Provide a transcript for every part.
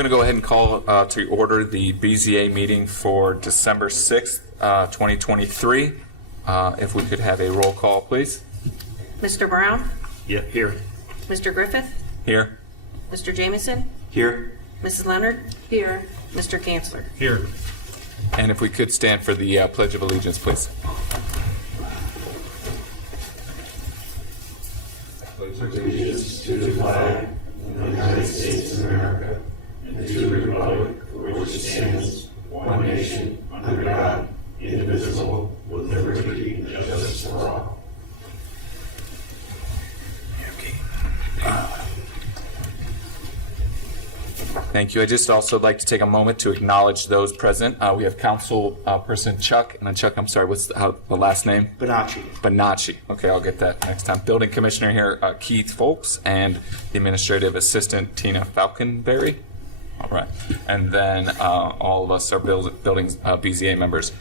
going to go ahead and call to order the BZA meeting for December 6th, 2023. If we could have a roll call, please. Mr. Brown? Yeah, here. Mr. Griffith? Here. Mr. Jamieson? Here. Mrs. Leonard? Here. Mr. Kanzler? Here. And if we could stand for the Pledge of Allegiance, please. Allegiance to the flag of the United States of America and to the republic for which it stands, one nation, under God, indivisible, with liberty and justice for all. Thank you. I just also like to take a moment to acknowledge those present. We have Council Person Chuck, and then Chuck, I'm sorry, what's the last name? Bonacci. Okay, I'll get that next time. Building Commissioner here, Keith Folks, and the Administrative Assistant, Tina Falconberry. All right. And then all of us are building BZA members.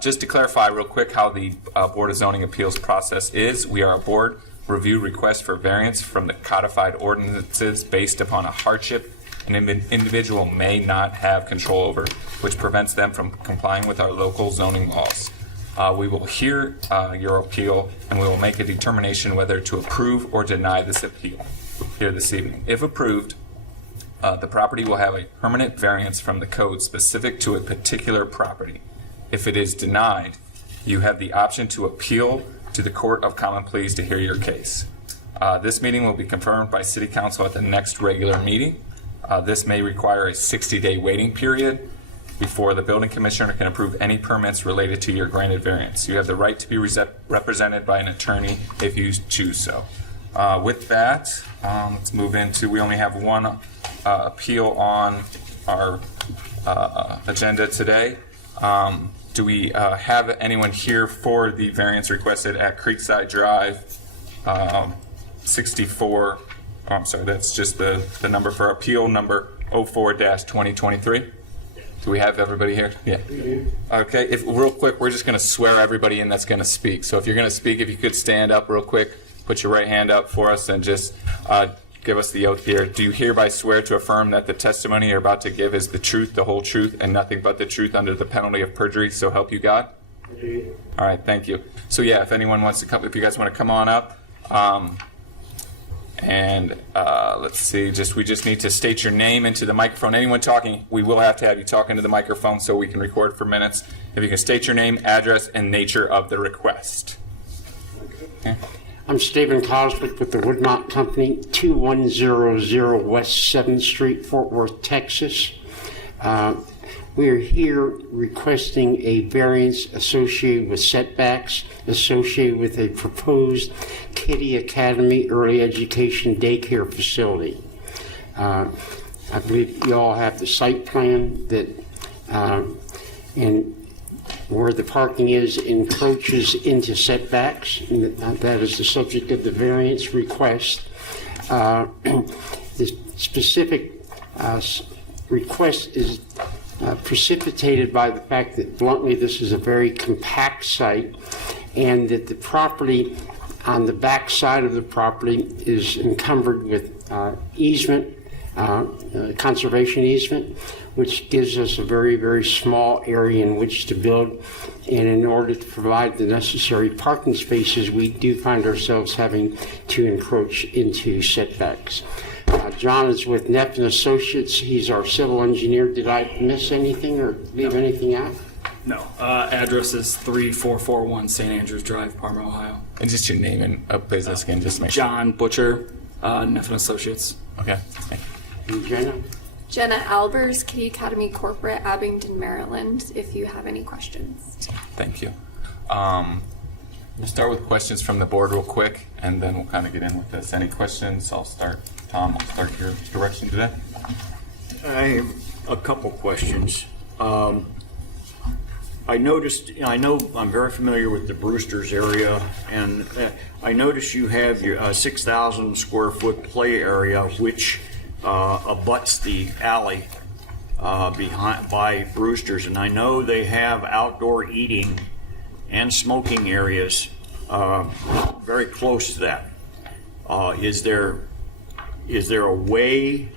Just to clarify real quick how the Board of Zoning Appeals process is, we are a board review request for variance from the codified ordinances based upon a hardship an individual may not have control over, which prevents them from complying with our local zoning laws. We will hear your appeal, and we will make a determination whether to approve or deny this appeal here this evening. If approved, the property will have a permanent variance from the code specific to a particular property. If it is denied, you have the option to appeal to the Court of Common Pleas to hear your case. This meeting will be confirmed by City Council at the next regular meeting. This may require a 60-day waiting period before the building commissioner can approve any permits related to your granted variance. You have the right to be represented by an attorney if you choose so. With that, let's move into, we only have one appeal on our agenda today. Do we have anyone here for the variance requested at Creekside Drive 64? Oh, I'm sorry, that's just the number for appeal number 04-2023. Do we have everybody here? Yeah. Okay, real quick, we're just going to swear everybody in that's going to speak. So if you're going to speak, if you could stand up real quick, put your right hand up for us, and just give us the oath here. Do you hereby swear to affirm that the testimony you're about to give is the truth, the whole truth, and nothing but the truth under the penalty of perjury, so help you God? All right, thank you. So yeah, if anyone wants to come, if you guys want to come on up. Let's see, we just need to state your name into the microphone. Anyone talking, we will have to have you talk into the microphone so we can record for minutes. If you can state your name, address, and nature of the request. Okay. I'm Stephen Coswick with the Woodmont Company, 2100 West 7th Street, Fort Worth, Texas. We are here requesting a variance associated with setbacks associated with a proposed Kitty Academy early education daycare facility. I believe you all have the site plan that and where the parking is encroaches into setbacks. That is the subject of the variance request. The specific request is precipitated by the fact that, bluntly, this is a very compact site, and that the property on the back side of the property is encumbered with easement, conservation easement, which gives us a very, very small area in which to build. And in order to provide the necessary parking spaces, we do find ourselves having to encroach into setbacks. John is with Neff and Associates. He's our civil engineer. Did I miss anything or leave anything out? No. Address is 3441 St. Andrews Drive, Parma, Ohio. And just your name and business again, just make sure. John Butcher, Neff and Associates. Okay. And Jenna? Jenna Albers, Kitty Academy Corporate, Abingdon, Maryland, if you have any questions. Thank you. We'll start with questions from the board real quick, and then we'll kind of get in with this. Any questions? I'll start. Tom, I'll start your direction today. I have a couple questions. I noticed, I know I'm very familiar with the Brewster's area, and I noticed you have your 6,000 square foot play area, which abuts the alley by Brewster's, and I know they have outdoor eating and smoking areas very close to that. Is there a way,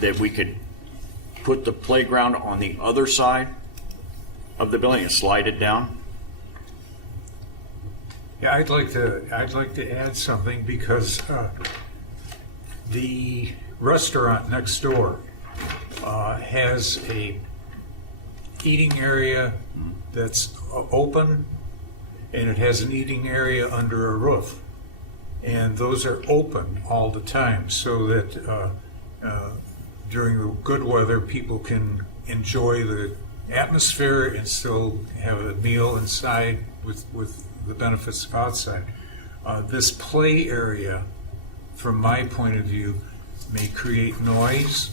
that we could put the playground on the other side of the building and slide it down? Yeah, I'd like to add something because the restaurant next door has a eating area that's open, and it has an eating area under a roof. And those are open all the time so that during the good weather, people can enjoy the atmosphere and still have a meal inside with the benefits outside. This play area, from my point of view, may create noise.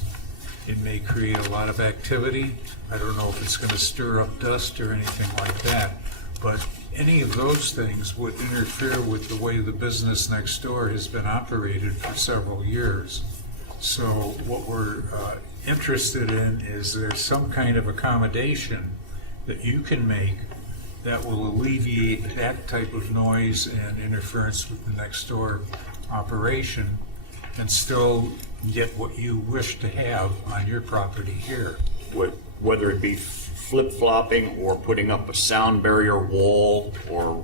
It may create a lot of activity. I don't know if it's going to stir up dust or anything like that, but any of those things would interfere with the way the business next door has been operated for several years. So what we're interested in is there's some kind of accommodation that you can make that will alleviate that type of noise and interference with the next door operation and still get what you wish to have on your property here. Whether it be flip-flopping or putting up a sound barrier wall or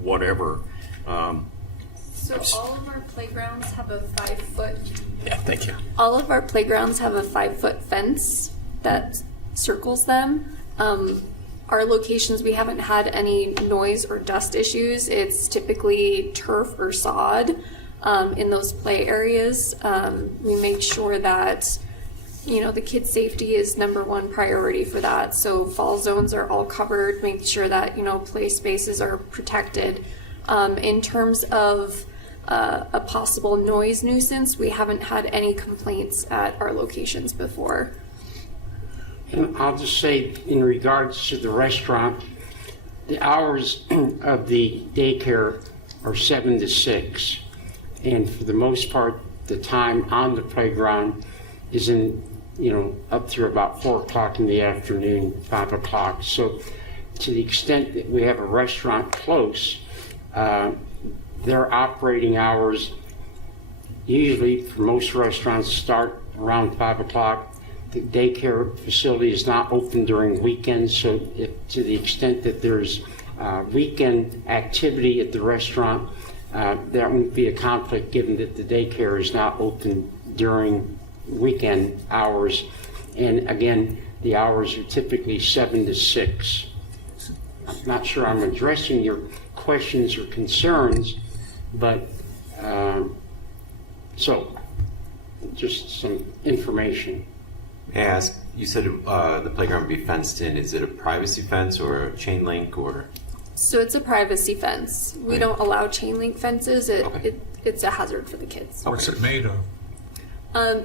whatever. So all of our playgrounds have a 5-foot. Yeah, thank you. All of our playgrounds have a 5-foot fence that circles them. Our locations, we haven't had any noise or dust issues. It's typically turf or sod in those play areas. We make sure that, the kids' safety is #1 priority for that. So fall zones are all covered, make sure that, play spaces are protected. In terms of a possible noise nuisance, we haven't had any complaints at our locations before. And I'll just say, in regards to the restaurant, the hours of the daycare are 7 to 6. And for the most part, the time on the playground is up through about 4 o'clock in the afternoon, 5 o'clock. So to the extent that we have a restaurant close, their operating hours usually for most restaurants start around 5 o'clock. The daycare facility is not open during weekends, so to the extent that there's weekend activity at the restaurant, there won't be a conflict given that the daycare is not open during weekend hours. And again, the hours are typically 7 to 6. I'm not sure I'm addressing your questions or concerns, but so just some information. May I ask, you said the playground would be fenced in. Is it a privacy fence or a chain link or? So it's a privacy fence. We Right. don't allow chain link fences. Okay. It's a hazard for the kids. What's it made of?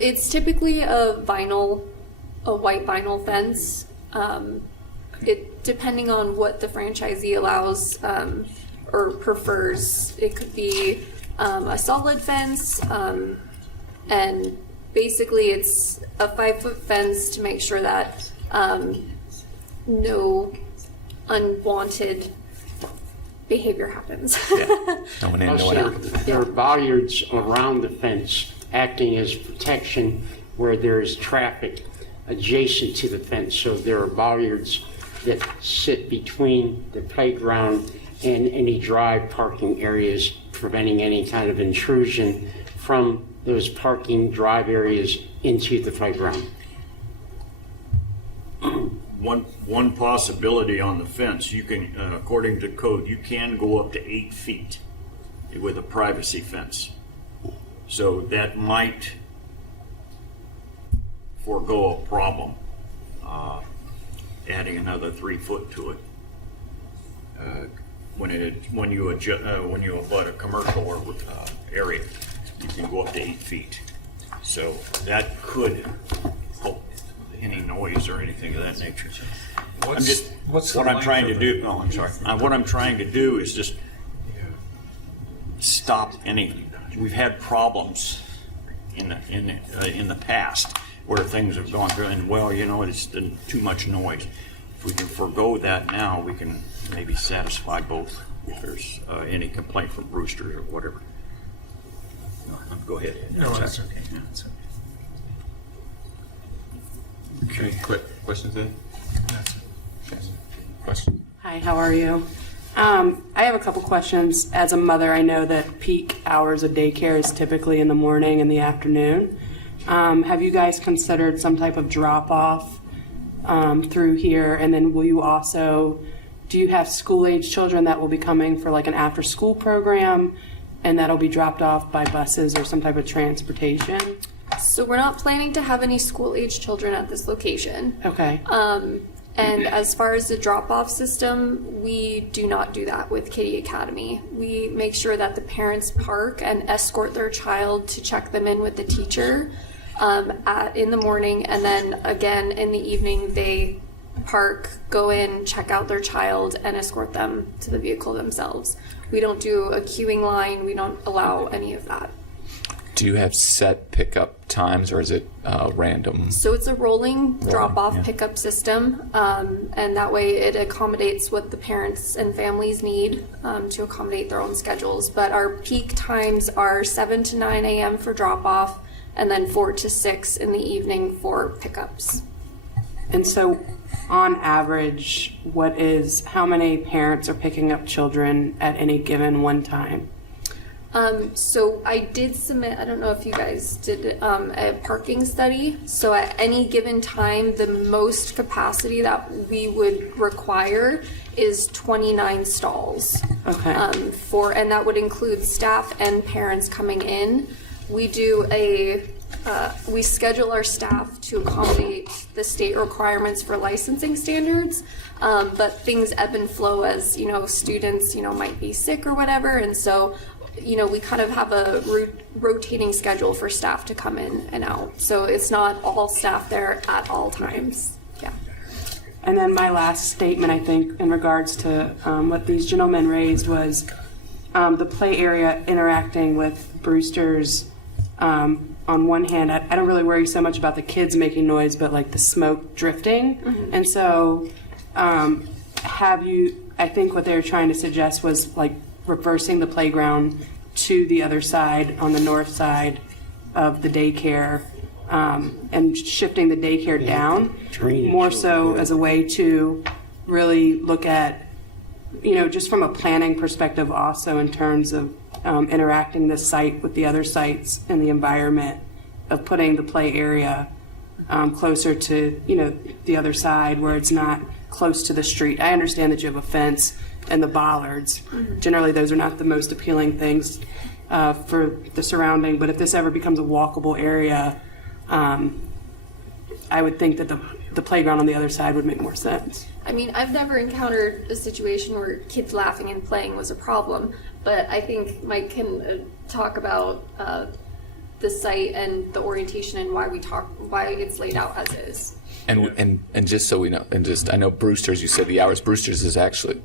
It's typically a white vinyl fence. It depending on what the franchisee allows or prefers. It could be a solid fence, and basically it's a 5-foot fence to make sure that no unwanted behavior happens. No one in, no one out. There are bollards around the fence acting as protection where there is traffic adjacent to the fence. So there are bollards that sit between the playground and any drive parking areas, preventing any kind of intrusion from those parking drive areas into the playground. One possibility on the fence, you can, according to code, you can go up to 8 feet with a privacy fence. So that might forego a problem, adding another 3 foot to it. When you abut a commercial or area, you can go up to 8 feet. So that could help any noise or anything of that nature. What's the what I'm length trying to of do. it? No, I'm sorry. What I'm trying to do is just stop any. We've had problems in the past where things have gone through, and it's been too much noise. If we can forego that now, we can maybe satisfy both. If there's any complaint from roosters or whatever. No, go ahead. No, that's okay. Yeah, it's okay. Okay, quick questions in? Yes. Question. Hi, how are you? I have a couple questions. As a mother, I know that peak hours of daycare is typically in the morning and the afternoon. Have you guys considered some type of drop-off through here? And then do you have school-age children that will be coming for like an after-school program and that'll be dropped off by buses or some type of transportation? So we're not planning to have any school-age children at this location. Okay. And as far as the drop-off system, we do not do that with Kitty Academy. We make sure that the parents park and escort their child to check them in with the teacher in the morning, and then again in the evening they park, go in, check out their child, and escort them to the vehicle themselves. We don't do a queuing line. We don't allow any of that. Do you have set pickup times, or is it random? So it's a rolling drop-off pickup system, and that way it accommodates what the parents and families need to accommodate their own schedules. But our peak times are 7 to 9 a.m. for drop-off, and then 4 to 6 in the evening for pickups. And so, on average, how many parents are picking up children at any given one time? So I did submit, I don't know if you guys did a parking study. So at any given time, the most capacity that we would require is 29 stalls. Okay. And that would include staff and parents coming in. We we schedule our staff to accommodate the state requirements for licensing standards, but things ebb and flow as, students, might be sick or whatever, and so, we kind of have a rotating schedule for staff to come in and out. So it's not all staff there at all times. Yeah. And then my last statement, I think, in regards to what these gentlemen raised was the play area interacting with Brewster's. On one hand, I don't really worry so much about the kids making noise, but like the smoke drifting. Mm-hmm. And so I think what they were trying to suggest was like reversing the playground to the other side, on the north side of the daycare, and shifting the daycare down, more so as a way to really look at, just from a planning perspective also in terms of interacting this site with the other sites in the environment, of putting the play area closer to, the other side where it's not close to the street. I understand that you have a fence and the bollards. Mm-hmm. Generally, those are not the most appealing things for the surrounding, but if this ever becomes a walkable area, I would think that the playground on the other side would make more sense. I mean, I've never encountered a situation where kids laughing and playing was a problem, but I think Mike can talk about the site and the orientation and why it's laid out as is. And just so we know, I know Brewster's. You said the hours. Brewster's is actually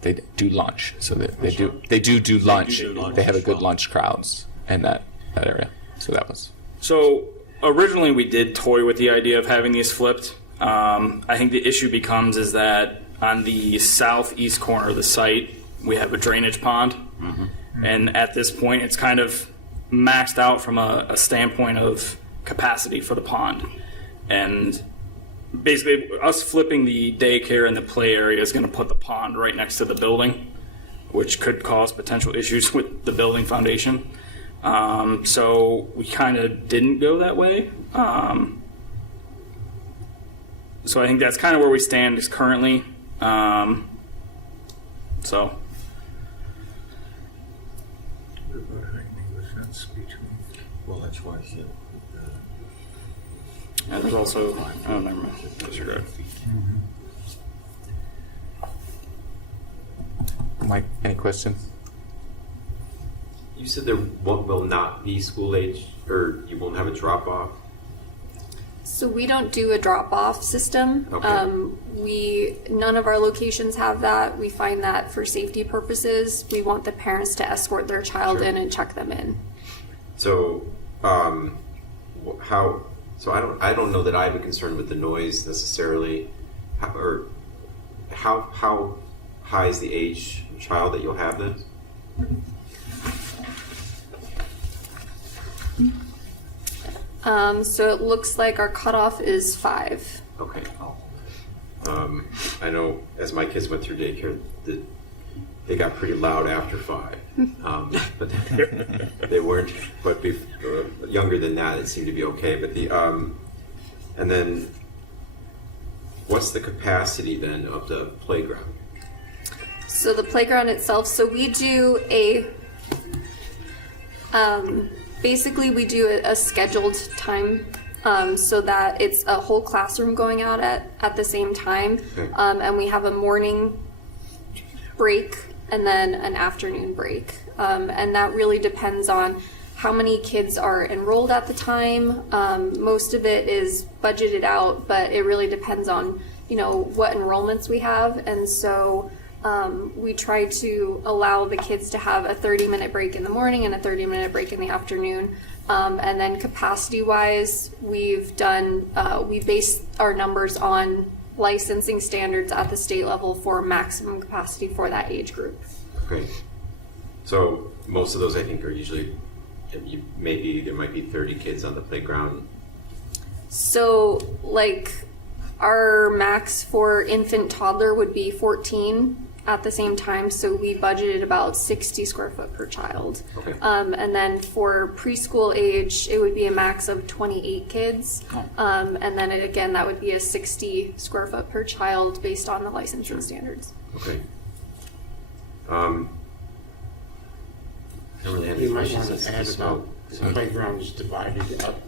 they do lunch, so they do lunch. They have a good lunch crowds in that area. So that was. So originally we did toy with the idea of having these flipped. I think the issue becomes is that on the southeast corner of the site we have a drainage pond, and at this point it's kind of maxed out from a standpoint of capacity for the pond, and basically us flipping the daycare and the play area is going to put the pond right next to the building, which could cause potential issues with the building foundation. So we kind of didn't go that way. So I think that's kind of where we stand is currently. So. Well, that's why I said. And there's also, oh, never mind. Disregard. Mike, any questions? You said there will not be school age, or you won't have a drop off. So we don't do a drop-off system. Okay. None of our locations have that. We find that for safety purposes, we want the parents to escort their child in and check them in. So, So I don't know that I have a concern with the noise necessarily, how high is the age of child that you'll have this? So it looks like our cutoff is 5. Okay. I know as my kids went through daycare, they got pretty loud after 5. But they weren't, but younger than that, it seemed to be okay. But and then what's the capacity then of the playground? So the playground itself, so we do a, basically we do a scheduled time, so that it's a whole classroom going out at the same time. Okay. And we have a morning break and then an afternoon break. And that really depends on how many kids are enrolled at the time. Most of it is budgeted out, but it really depends on, what enrollments we have. And so we try to allow the kids to have a 30-minute break in the morning and a 30-minute break in the afternoon. And then capacity-wise, we base our numbers on licensing standards at the state level for maximum capacity for that age group. Okay. So most of those, I think, are usually maybe there might be 30 kids on the playground. So, our max for infant toddler would be 14 at the same time, so we budgeted about 60 square foot per child. Okay. And then for preschool age, it would be a max of 28 kids. And then again, that would be a 60 square foot per child based on the licensing standards. Okay. I don't really have any You might questions. want to add about the playground is divided up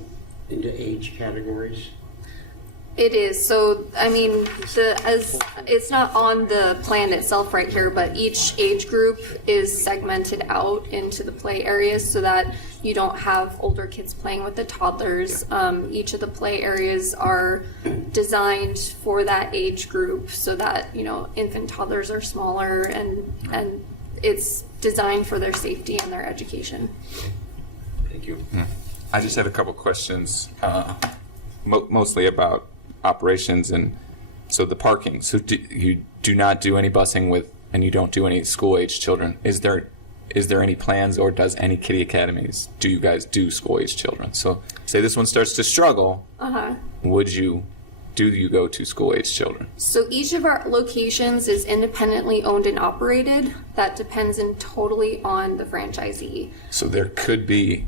into age categories. It is. So, it's not on the plan itself right here, but each age group is segmented out into the play areas so that you don't have older kids playing with the toddlers. Each of the play areas are designed for that age group so that, infant toddlers are smaller and it's designed for their safety and their education. Thank you. I just had a couple questions, mostly about operations and so the parking. So you do not do any busing with, and you don't do any school-age children. Is there any plans, or does any kiddie academies, do you guys do school-age children? So say this one starts to struggle, do you go to school-age children? So each of our locations is independently owned and operated. That depends totally on the franchisee. So there could be.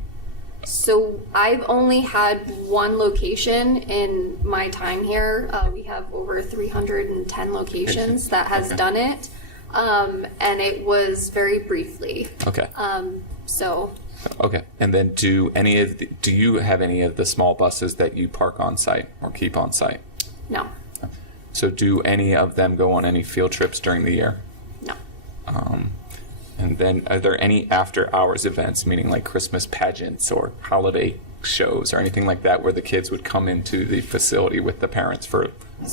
So I've only had one location in my time here. We have over 310 locations that has done it. And it was very briefly. Okay. So. Okay. And then do you have any of the small buses that you park on site or keep on site? No. So do any of them go on any field trips during the year? No. And then are there any after hours events, meaning like Christmas pageants or holiday shows or anything like that where the kids would come into the facility with the parents for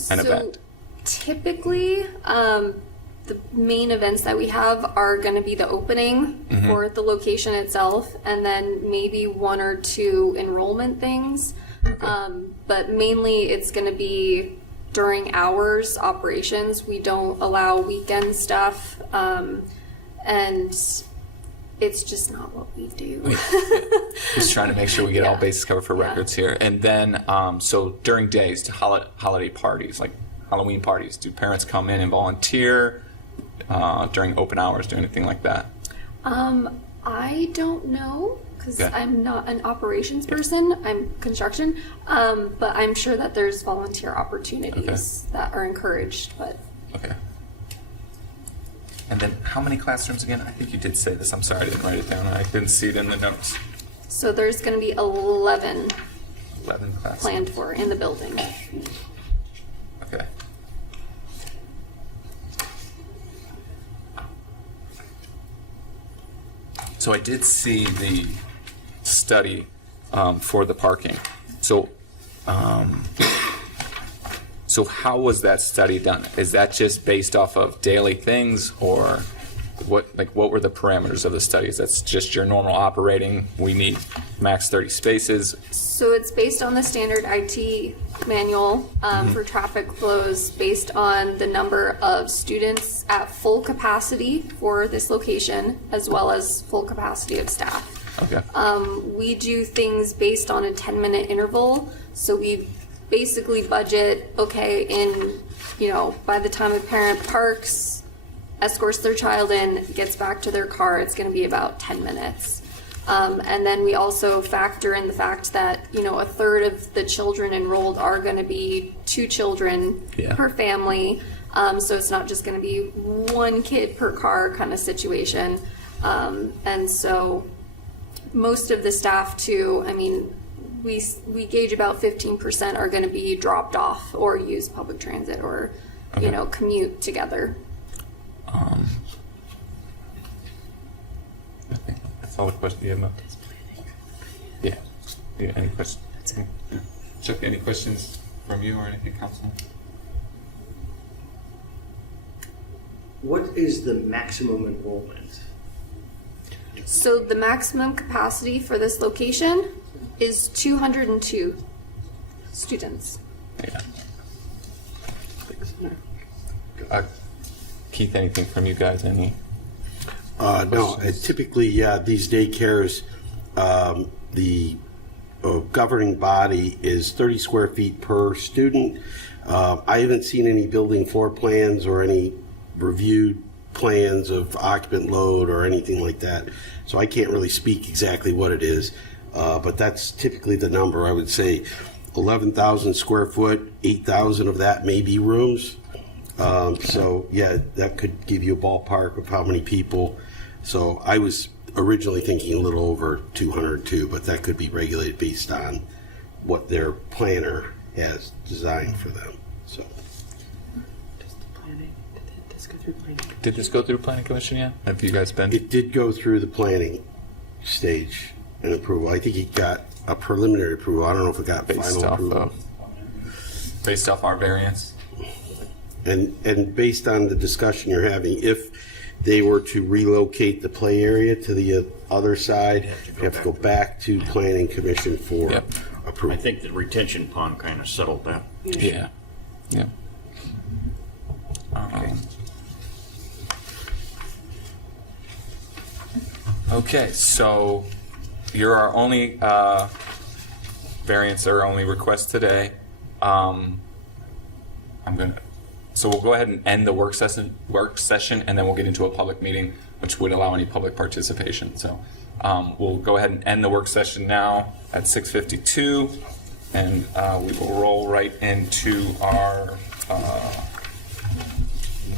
an event? Typically, the main events that we have are going to be the opening for the location itself, and then maybe 1 or 2 enrollment things. Okay. But mainly it's going to be during hours operations. We don't allow weekend stuff. And it's just not what we do. Just trying to make sure we get all bases covered for records here. And then, so during days to holiday parties, like Halloween parties, do parents come in and volunteer during open hours, do anything like that? I don't know, because I'm not an operations person. I'm construction. But I'm sure that there's volunteer opportunities that are encouraged. But okay. And then how many classrooms again? I think you did say this. I'm sorry, I didn't write it down. I didn't see it in the notes. So there's going to be 11 classrooms planned for in the building. Okay. So I did see the study for the parking. So how was that study done? Is that just based off of daily things, or what were the parameters of the studies? That's just your normal operating, we need max 30 spaces? So it's based on the standard IT manual for traffic flows, based on the number of students at full capacity for this location, as well as full capacity of staff. Okay. We do things based on a 10-minute interval. So we basically budget, okay, by the time a parent parks, escorts their child in, gets back to their car, it's going to be about 10 minutes. And then we also factor in the fact that, a third of the children enrolled are going to be 2 children per family. So it's not just going to be 1 kid per car kind of situation. And so most of the staff too, we gauge about 15% are going to be dropped off or use public transit or, commute together. I think that's all the questions you have. Yeah. Any questions? Chuck, any questions from you or anything, Councilman? What is the maximum enrollment? So the maximum capacity for this location is 202 students. Yeah. Keith, anything from you guys? Any? No, typically, these daycares, the governing body is 30 square feet per student. I haven't seen any building floor plans or any reviewed plans of occupant load or anything like that, so I can't really speak exactly what it is, but that's typically the number. I would say 11,000 square foot, 8,000 of that may be rooms. So yeah, that could give you a ballpark of how many people. So I was originally thinking a little over 202, but that could be regulated based on what their planner has designed for them. So. Did this go through Planning Commission yet? Have you guys been? It did go through the planning stage and approval. I think it got a preliminary approval. I don't know if it got final approval. Based off our variance? And based on the discussion you're having, if they were to relocate the play area to the other side, you have to go back to Planning Commission for approval. I think the retention pond kind of settled that. Yeah. Yeah. Okay, so you're our only variance or only request today. So we'll go ahead and end the work session, and then we'll get into a public meeting, which would allow any public participation. So we'll go ahead and end the work session now at 6:52, and we will roll right into our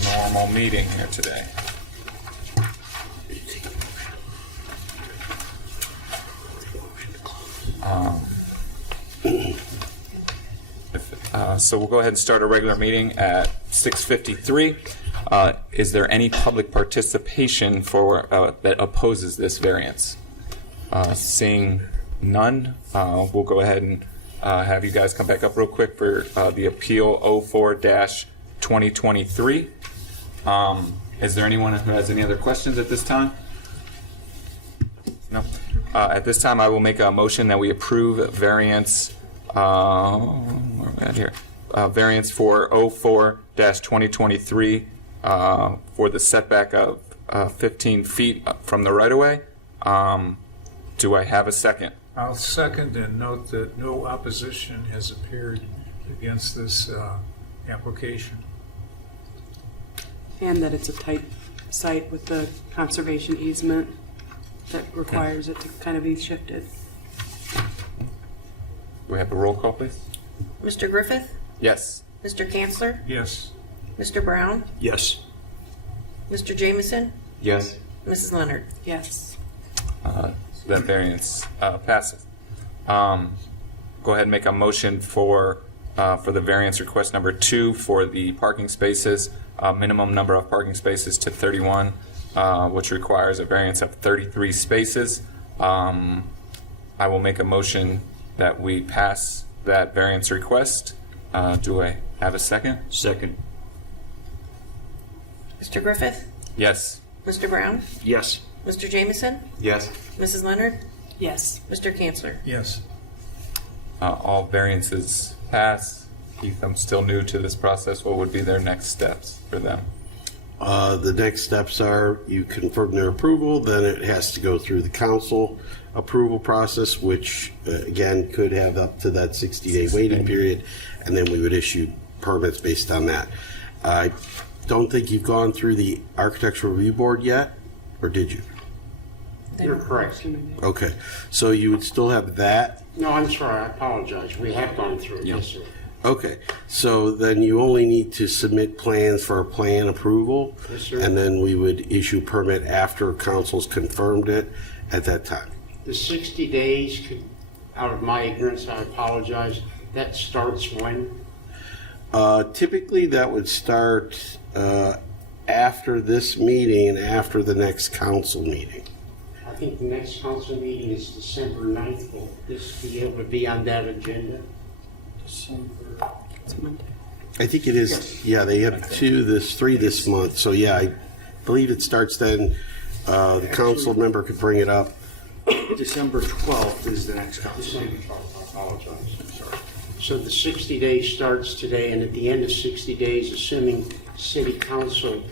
normal meeting here today. So we'll go ahead and start a regular meeting at 6:53. Is there any public participation for that opposes this variance? Seeing none, we'll go ahead and have you guys come back up real quick for the appeal 04-2023. Is there anyone who has any other questions at this time? No. At this time, I will make a motion that we approve variance. Where are we at here? Variance for 04-2023 for the setback of 15 feet from the right-of-way. Do I have a second? I'll second and note that no opposition has appeared against this application. And that it's a tight site with the conservation easement that requires it to kind of be shifted. Do we have a roll call, please? Mr. Griffith? Yes. Mr. Kanzler? Yes. Mr. Brown? Yes. Mr. Jamieson? Yes. Mrs. Leonard? Yes. That variance passes. Go ahead and make a motion for the variance request number 2 for the parking spaces, minimum number of parking spaces to 31, which requires a variance of 33 spaces. I will make a motion that we pass that variance request. Do I have a second? Second. Mr. Griffith? Yes. Mr. Brown? Yes. Mr. Jamieson? Yes. Mrs. Leonard? Yes. Mr. Kanzler? Yes. All variances pass. Keith, I'm still new to this process. What would be their next steps for them? The next steps are you confirm their approval, then it has to go through the council approval process, which again could have up to that 60-day waiting period, and then we would issue permits based on that. I don't think you've gone through the Architectural Review Board yet, or did you? You're correct. Okay, so you would still have that. No, I'm sorry, I apologize. We have gone through it, yes, sir. Okay, so then you only need to submit plans for a plan approval, Yes, sir. and then we would issue permit after council's confirmed it at that time. The 60 days, could, out of my ignorance, I apologize, that starts when? Typically, that would start after this meeting and after the next council meeting. I think the next council meeting is December 9th. Will this be able to be on that agenda? I think it is, yeah, they have three this month, so yeah, I believe it starts then. The council member could bring it up. December 12th is the next council December meeting. 12th, I apologize, I'm sorry. So the 60 days starts today, and at the end of 60 days, assuming city council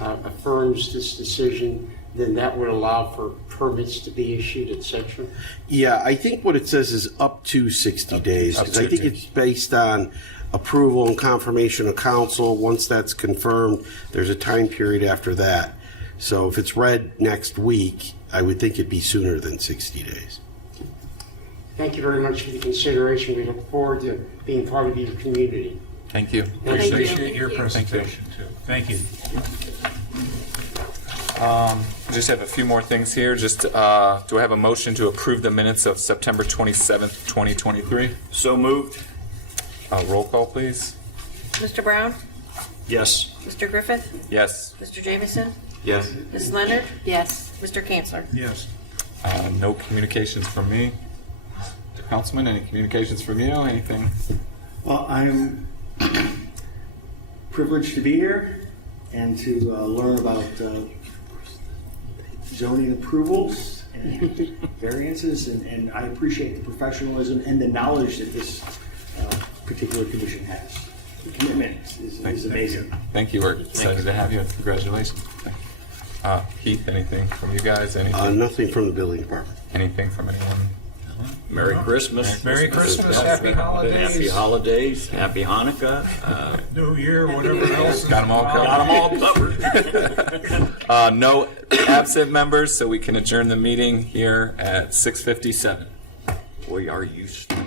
affirms this decision, then that would allow for permits to be issued, et cetera? Yeah, I think what it says is up to 60 days, because I think it's based on approval and confirmation of council. Once that's confirmed, there's a time period after that. So if it's read next week, I would think it'd be sooner than 60 days. Thank you very much for the consideration. We look forward to being part of your community. Thank you. Thank you. Appreciate your presentation, too. Thank you. I just have a few more things here. Just, do I have a motion to approve the minutes of September 27th, 2023? So moved? Roll call, please. Mr. Brown? Yes. Mr. Griffith? Yes. Mr. Jamieson? Yes. Ms. Leonard? Yes. Mr. Kanzler? Yes. No communications from me. Councilman, any communications from you? Anything? Well, I'm privileged to be here and to learn about zoning approvals and variances, and I appreciate the professionalism and the knowledge that this particular commission has. The commitment is amazing. Thank you. We're excited to have you. Congratulations. Heath, anything from you guys? Anything? Nothing from the building department. Anything from anyone? Merry Christmas. Merry Christmas, happy holidays. Happy holidays, happy Hanukkah. New Year, whatever else. Got them all covered. Got them all covered. No absent members, so we can adjourn the meeting here at 6:57. Boy, are you slow.